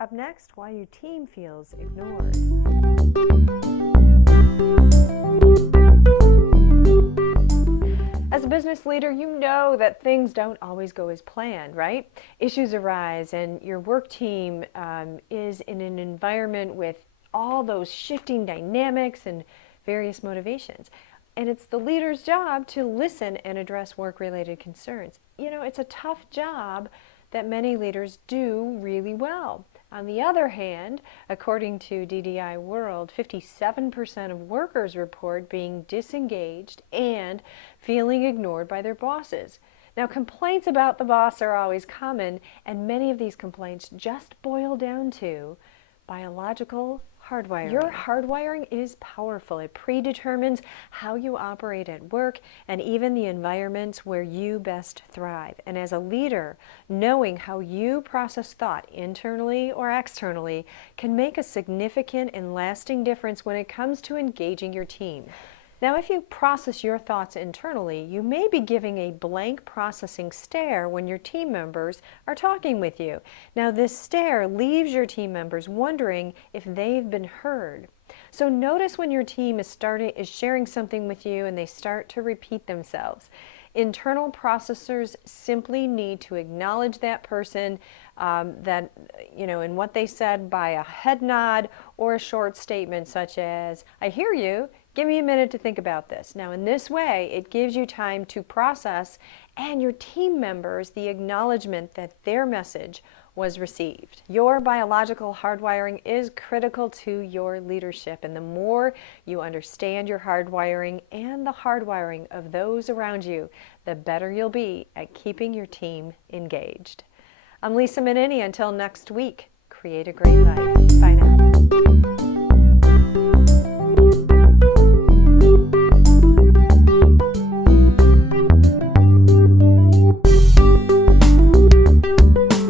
Up next, why your team feels ignored. As a business leader, you know that things don't always go as planned, right? Issues arise and your work team is in an environment with all those shifting dynamics and various motivations. And it's the leader's job to listen and address work-related concerns. You know, it's a tough job that many leaders do really well. On the other hand, according to DDI World, 57% of workers report being disengaged and feeling ignored by their bosses. Now, complaints about the boss are always common, and many of these complaints just boil down to biological hardwiring. Your hardwiring is powerful. It predetermines how you operate at work and even the environments where you best thrive. And as a leader, knowing how you process thought internally or externally can make a significant and lasting difference when it comes to engaging your team. Now, if you process your thoughts internally, you may be giving a blank processing stare when your team members are talking with you. Now, this stare leaves your team members wondering if they've been heard. So notice when your team is sharing something with you and they start to repeat themselves. Internal processors simply need to acknowledge that person in what they said by a head nod or a short statement such as, "I hear you. Give me a minute to think about this." Now, in this way, it gives you time to process and your team members the acknowledgement that their message was received. Your biological hardwiring is critical to your leadership, and the more you understand your hardwiring and the hardwiring of those around you, the better you'll be at keeping your team engaged. I'm Lisa Menini. Until next week, create a great life. Bye now.